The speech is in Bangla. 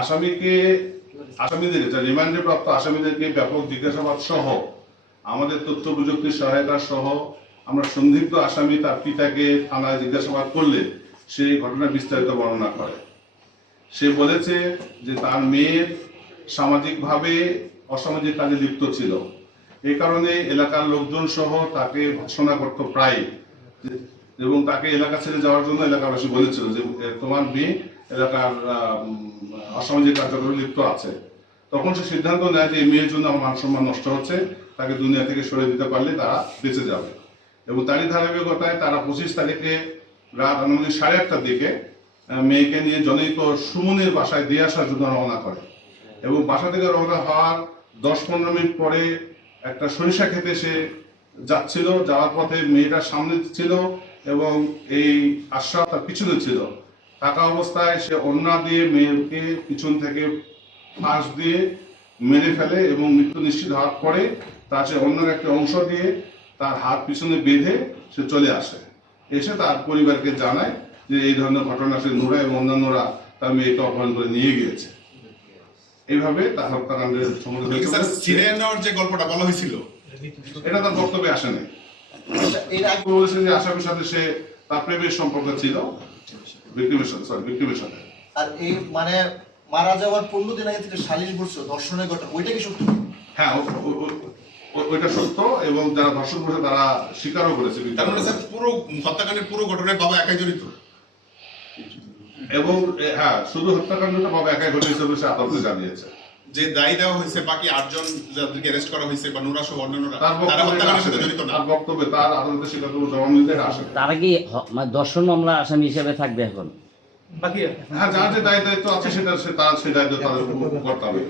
আসামিদের রিমান্ডে প্রাপ্ত আসামিদেরকে ব্যাপক জিজ্ঞাসাবাদ সহ আমাদের তথ্য প্রযুক্তির সহায়তা সহ আমরা সন্দিগ্ধ আসামি তার পিতাকে থানায় জিজ্ঞাসাবাদ করলে সে ঘটনার বিস্তারিত বর্ণনা করে। সে বলেছে যে তার মেয়ের সামাজিকভাবে অসামাজিক কাজে লিপ্ত ছিল, এই কারণে এলাকার লোকজন সহ তাকে ভৎসনা করতো প্রায়, এবং তাকে এলাকা ছেড়ে যাওয়ার জন্য এলাকাবাসী বলেছিল যে তোমার মেয়ে এলাকার অসামাজিক কার্যক্রমে লিপ্ত আছে। তখন সে সিদ্ধান্ত নেয় যে এই মেয়ের জন্য আমার মান সম্মান নষ্ট হচ্ছে, তাকে দুনিয়া থেকে সরিয়ে দিতে পারলে তারা বেঁচে যাবে। এবং তারই ধারাবাহিকতায় তারা 25 তারিখে রাত 8:30টার দিকে মেয়েকে নিয়ে জনৈক সুমনের বাসায় দিয়ে আসার জন্য রওনা করে, এবং বাসা থেকে রওনা হওয়ার 10-15 মিনিট পরে একটা সরিষা খেতে সে যাচ্ছিল, যাওয়ার পথে মেয়েটার সামনে ছিল এবং এই আশরাফ তার পিছনে ছিল। থাকা অবস্থায় সে ওড়না দিয়ে মেয়েকে পিছন থেকে ফাঁস দিয়ে মেরে ফেলে এবং মৃত্যু নিশ্চিত হওয়ার পরে তার সে অন্যের একটা অংশ দিয়ে তার হাত পিছনে বেঁধে সে চলে আসে। এসে তার পরিবারকে জানায় যে এই ধরনের ঘটনা সে নুরা এবং অন্যান্যরা তার মেয়েকে অপহরণ করে নিয়ে গিয়েছে। এইভাবে তার হত্যাকাণ্ডের যে গল্পটা বলা হয়েছিল এটা তার বক্তব্যে আসে নাই। বলেছে যে আসামির সাথে সে তার প্রেমের সম্পর্ক ছিল ভিক্টিমের সাথে। আর এই মানে মারা যাওয়ার 15 দিন আগে থেকে সালিশ বলছো ধর্ষণের ঘটনা, ওইটা কি সত্যি? হ্যাঁ, ওইটা সত্য, এবং যারা ধর্ষণ করেছে তারা স্বীকারও করেছে। তার মানে স্যার পুরো হত্যাকাণ্ডের পুরো ঘটনায় বাবা একাই জড়িত, এবং হ্যাঁ, শুধু হত্যাকাণ্ডটা বাবা একাই ঘটেছে বলে সে আদালতে জানিয়েছে। যে দায়ী দেওয়া হয়েছে বাকি 8 জন যাদেরকে অ্যারেস্ট করা হয়েছে বা নুরা সহ অন্যান্যরা তার হত্যাকাণ্ডের সাথে জড়িত না। তার বক্তব্যে তার আদালতে স্বীকার করে জবানবন্দিতে আসে। তারা কি দর্শন মামলা আসামি হিসেবে থাকবে এখন? হ্যাঁ, যার যে দায়িত্ব আছে সেটা সে দায়িত্ব তাদের করতে হবে।